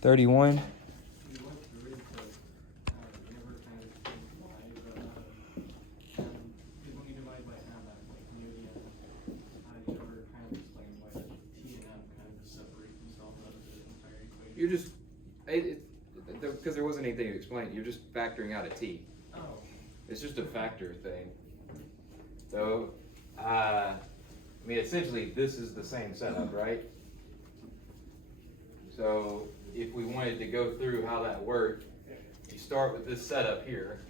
31. You're just, because there wasn't anything to explain, you're just factoring out a t. Oh. It's just a factor thing. So, I mean, essentially, this is the same setup, right? So, if we wanted to go through how that worked, you start with this setup here.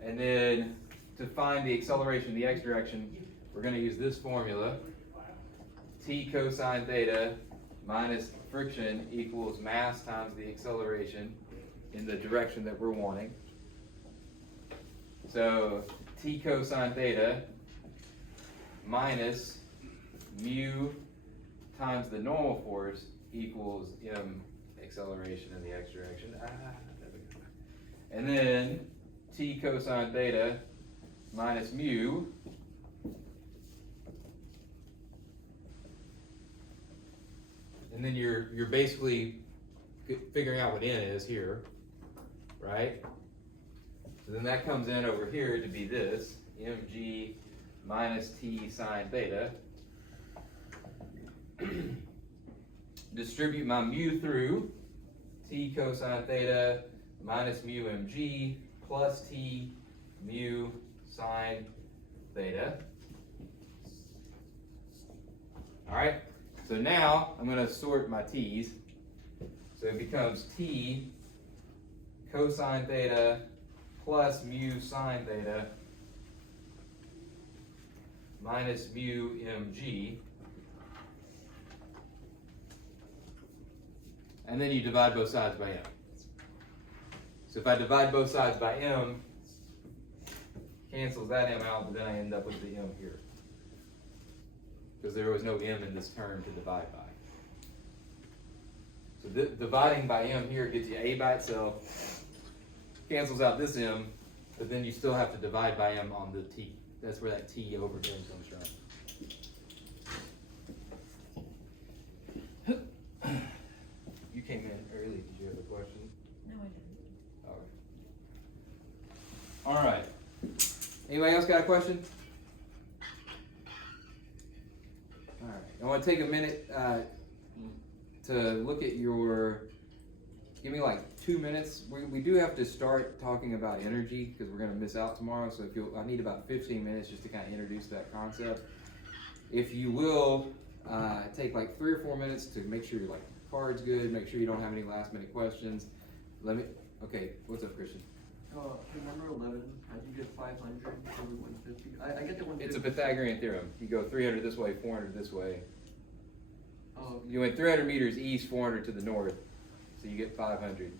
And then, to find the acceleration in the x direction, we're going to use this formula. T cosine theta minus friction equals mass times the acceleration in the direction that we're wanting. So T cosine theta minus mu times the normal force equals m acceleration in the x direction. And then T cosine theta minus mu and then you're basically figuring out what n is here, right? So then that comes in over here to be this, mg minus t sine theta. Distribute my mu through, t cosine theta minus mu mg plus t mu sine theta. All right, so now I'm going to sort my t's. So it becomes t cosine theta plus mu sine theta minus mu mg. And then you divide both sides by m. So if I divide both sides by m, cancels that m out, but then I end up with the m here. Because there was no m in this term to divide by. So dividing by m here gets you a by itself, cancels out this m, but then you still have to divide by m on the t. That's where that t over m comes from. You came in early. Did you have a question? No, I didn't. All right. Anybody else got a question? All right. I want to take a minute to look at your. Give me like 2 minutes. We do have to start talking about energy because we're going to miss out tomorrow. So if I need about 15 minutes just to kind of introduce that concept. If you will take like 3 or 4 minutes to make sure your like card's good, make sure you don't have any last minute questions. Okay, what's up, Christian? Number 11, how'd you get 500 over 150? I get the 150. It's a Pythagorean theorem. You go 300 this way, 400 this way. Oh, You went 300 meters east, 400 to the north, so you get 500.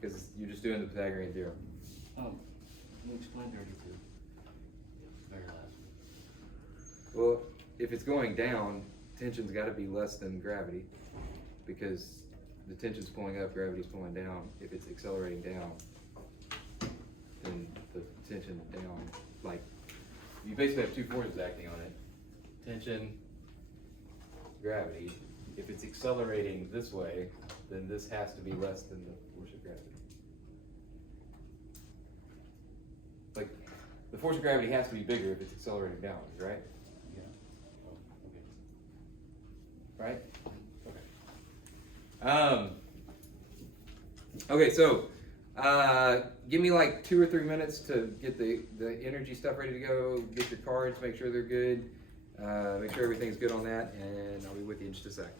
Because you're just doing the Pythagorean theorem. you explained 32. Very last. Well, if it's going down, tension's got to be less than gravity, because the tension's pulling up, gravity's pulling down. If it's accelerating down, then the tension down, like, you basically have 2 forces acting on it. Tension, gravity. If it's accelerating this way, then this has to be less than the force of gravity. Like, the force of gravity has to be bigger if it's accelerating downwards, right? Yeah. Oh, okay. Right? Okay. Okay, so give me like 2 or 3 minutes to get the energy stuff ready to go, get your cards, make sure they're good, make sure everything's good on that, and I'll be with you in just a sec.